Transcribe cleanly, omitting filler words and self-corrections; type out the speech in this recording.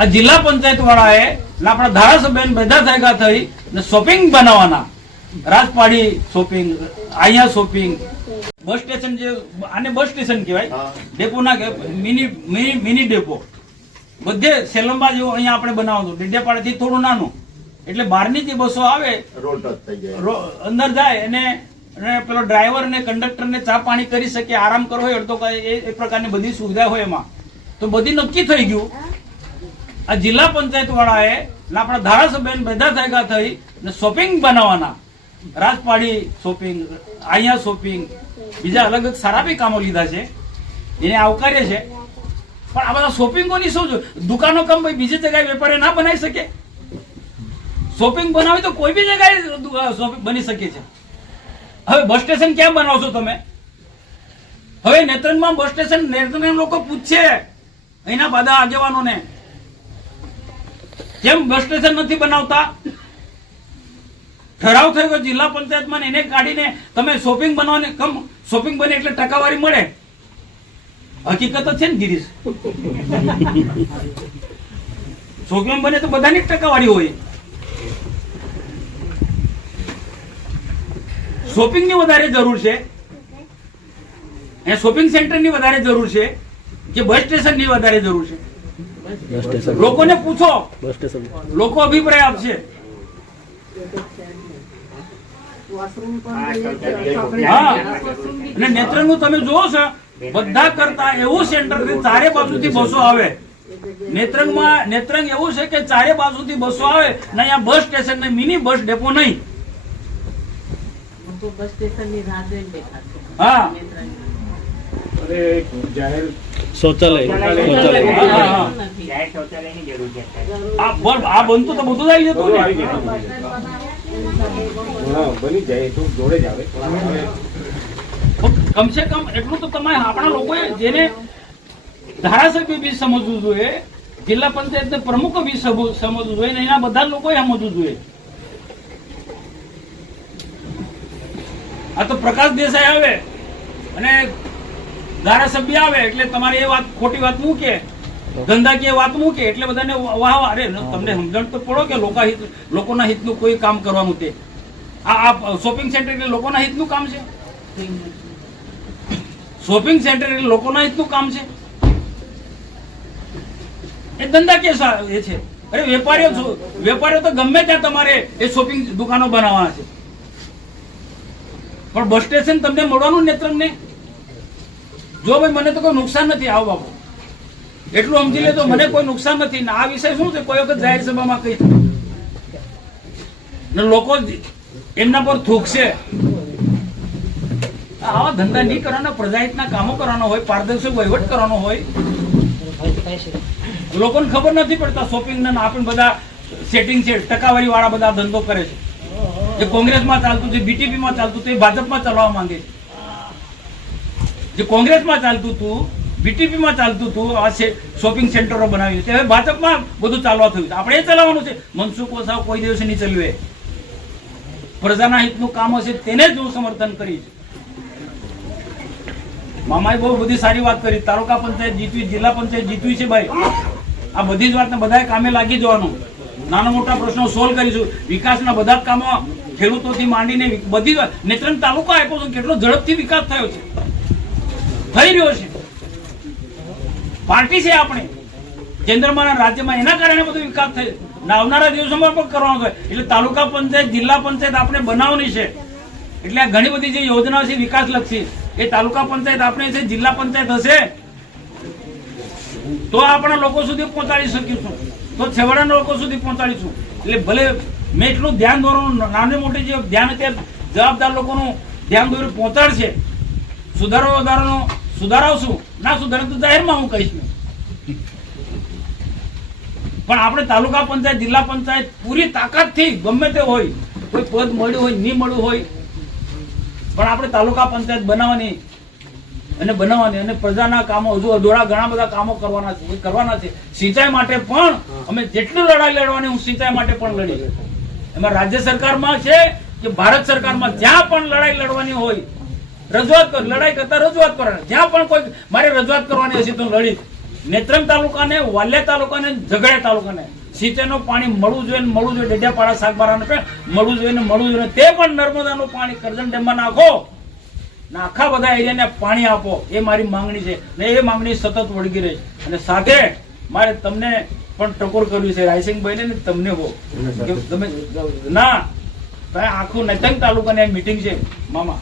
આ જિલ્લા પંચાયત વાળાએ આપણા ધારાસભ્ય બધા ભેગા થઈ શોપિંગ બનાવવાના, રાજપાડી શોપિંગ, અહીંયા શોપિંગ, બસ સ્ટેશન જે આને બસ સ્ટેશન કહેવાય, ડેપો ના મિની ડેપો બધે સેલંબા જેવું અહીંયા આપણે બનાવવાનું, ડેડિયાપાડાથી થોડું નાનું, એટલે બહારની જે બસો આવે અંદર જાય અને પેલો ડ્રાઈવર અને કંડક્ટર ને ચા પાણી કરી શકે, આરામ કરવો હોય તો એ પ્રકારની બધી સુવિધા હોય એમાં. તો બધી નક્કી થઈ ગયું. આ જિલ્લા પંચાયત વાળાએ આપણા ધારાસભ્ય બધા ભેગા થઈ શોપિંગ બનાવવાના, રાજપાડી શોપિંગ, અહીંયા શોપિંગ, બીજા અલગ અલગ સારા બી કામો લીધા છે, એને આવકારે છે. પણ આ બધા શોપિંગોની શું દુકાનો કમ બીજી જગ્યાએ વેપારી ના બનાવી શકે? શોપિંગ બનાવી તો કોઈ બી જગ્યાએ શોપિંગ બની શકે છે. હવે બસ સ્ટેશન ક્યાં બનાવશો તમે? હવે નેત્રંગમાં બસ સ્ટેશન નેત્રંગ લોકો પૂછશે અહીંના બધા આગેવાનોને, કેમ બસ સ્ટેશન નથી બનાવતા? ઠરાવ થયો કે જિલ્લા પંચાયતમાં એને કાઢીને તમે શોપિંગ બનાવવાની, કમ શોપિંગ બને એટલે ટકાવારી મળે. હકીકત છે ને ગિરીશ, શોપિંગ બને તો બધાની ટકાવારી હોય. શોપિંગ ની વધારે જરૂર છે, શોપિંગ સેન્ટર ની વધારે જરૂર છે કે બસ સ્ટેશન ની વધારે જરૂર છે? લોકોને પૂછો, લોકો અભિપ્રાય આપશે. હા, અને નેત્રંગ તમે જોવો છો બધા કરતા એવું સેન્ટર ચારે બાજુથી બસો આવે. નેત્રંગ એવું છે કે ચારે બાજુથી બસો આવે ને અહીંયા બસ સ્ટેશન ને મિની બસ ડેપો નહીં. બસ સ્ટેશન ની રાહ જોઈને બેઠા છે. હા, જાહેર શૌચાલય શૌચાલયની જરૂર છે. આ બનતું તો બધું જ આવી જતું ને. બની જાય તો જોડે જ આવે. કમસે કમ એટલું તો તમે આપણા લોકોએ, જેને ધારાસભ્ય બી સમજવું જોઈએ, જિલ્લા પંચાયત પ્રમુખ બી સમજવું જોઈએ, એના બધા લોકોએ સમજવું જોઈએ. આ તો પ્રકાશ દેસાઈ આવે અને ધારાસભ્ય આવે એટલે તમારે એ વાત ખોટી વાત મૂકે, ધંધાકીય વાત મૂકે એટલે બધાને વાહ. અરે તમને સમજણ તો પડો કે લોકોના હિતનું કોઈ કામ કરવાનું તે. આ શોપિંગ સેન્ટર એટલે લોકોના હિતનું કામ છે? શોપિંગ સેન્ટર એટલે લોકોના હિતનું કામ છે? એ ધંધાકીય એ છે. અરે વેપારીઓ તો ગમે ત્યાં તમારે એ શોપિંગ દુકાનો બનાવવાના છે, પણ બસ સ્ટેશન તમને મળવાનું નેત્રંગ ને. જો ભાઈ મને તો કોઈ નુકસાન નથી, આવો બાપુ એટલું સમજી લે તો મને કોઈ નુકસાન નથી. આ વિષય શું છે, કોઈ વખત જાહેર સભામાં કઈ લોકો એમના પર થૂકશે. આવા ધંધા નહીં કરવાના, પ્રજાહિતના કામો કરવાનો હોય, પારદર્શક વહીવટ કરવાનો હોય. લોકોને ખબર નથી પડતા શોપિંગ ના આપણે બધા સેટિંગ છે, ટકાવારી વાળા બધા ધંધો કરે છે. જે કોંગ્રેસમાં ચાલતું છે, બીટીપીમાં ચાલતું હતું, એ ભાજપમાં ચલાવવા માંગે છે. જે કોંગ્રેસમાં ચાલતું હતું, બીટીપીમાં ચાલતું હતું, આ શોપિંગ સેન્ટરો બનાવી છે, હવે ભાજપમાં બધું ચાલવા થયું છે. આપણે એ ચલાવવાનું છે. મનસુખ વસાવા કોઈ દિવસ નહીં ચલાવે. પ્રજાના હિતનું કામ હશે તેને જ હું સમર્થન કરીશ. મામાએ બહુ બધી સારી વાત કરી. તાલુકા પંચાયત જીતવી, જિલ્લા પંચાયત જીતવી છે ભાઈ. આ બધી જ વાતને બધાએ કામે લાગી જવાનું. નાના મોટા પ્રશ્નો સોલ્વ કરીશું. વિકાસના બધા જ કામો ખેડૂતોથી માંડીને બધી નેત્રંગ તાલુકા આપ્યો છે, કેટલો ઝડપથી વિકાસ થયો છે, થઈ રહ્યો છે. પાર્ટી છે આપણે કેન્દ્રમાં રાજ્યમાં, એના કારણે બધો વિકાસ થયો. આવનારા દિવસોમાં પણ કરવાનો છે. એટલે તાલુકા પંચાયત, જિલ્લા પંચાયત આપણે બનાવવાની છે. એટલે આ ઘણી બધી જે યોજનાઓ છે વિકાસ લક્ષી, એ તાલુકા પંચાયત આપણે છે, જિલ્લા પંચાયત હશે તો આપણા લોકો સુધી પહોંચાડી શકીશું, તો છેવાડાના લોકો સુધી પહોંચાડીશું. એટલે ભલે મેં એટલું ધ્યાન દોરવાનું, નાની મોટી જે ધ્યાન અત્યારે જવાબદાર લોકોનું ધ્યાન દોરી પહોંચાડશે. સુધારાવશું, ના સુધારે તો જાહેરમાં હું કહીશ. પણ આપણે તાલુકા પંચાયત, જિલ્લા પંચાયત પૂરી તાકાતથી ગમે તે હોય, કોઈ પદ મળ્યું હોય નહીં મળ્યું હોય, પણ આપણે તાલુકા પંચાયત બનાવવાની અને પ્રજાના કામો હજુ અધૂરા ઘણા બધા કામો કરવાના છે. સિંચાઈ માટે પણ અમે જેટલી લડાઈ લડવાની, હું સિંચાઈ માટે પણ લડીશ. એમાં રાજ્ય સરકારમાં છે કે ભારત સરકારમાં, જ્યાં પણ લડાઈ લડવાની હોય રજૂઆત કર, લડાઈ કરતા રજૂઆત કરવાની. જ્યાં પણ કોઈ મારે રજૂઆત કરવાની હશે તો લડીશ. નેત્રંગ તાલુકાને, વાલિયા તાલુકાને, ઝઘડિયા તાલુકાને સિંચાઈનું પાણી મળવું જોઈએ ને મળવું જોઈએ. ડેડિયાપાડા સાગબારાને પણ મળવું જોઈએ ને મળવું જોઈએ. તે પણ નર્મદાનું પાણી કરજણ ડેમમાં નાખો ને આખા બધા એરિયાને પાણી આપો, એ મારી માંગણી છે ને એ માંગણી સતત વળગી રહી. અને સાથે મારે તમને પણ ટકોર કરવી છે, રાયસિંગભાઈને ને તમને હો કે તમે ના આખું નેત્રંગ તાલુકાની મીટિંગ છે મામા.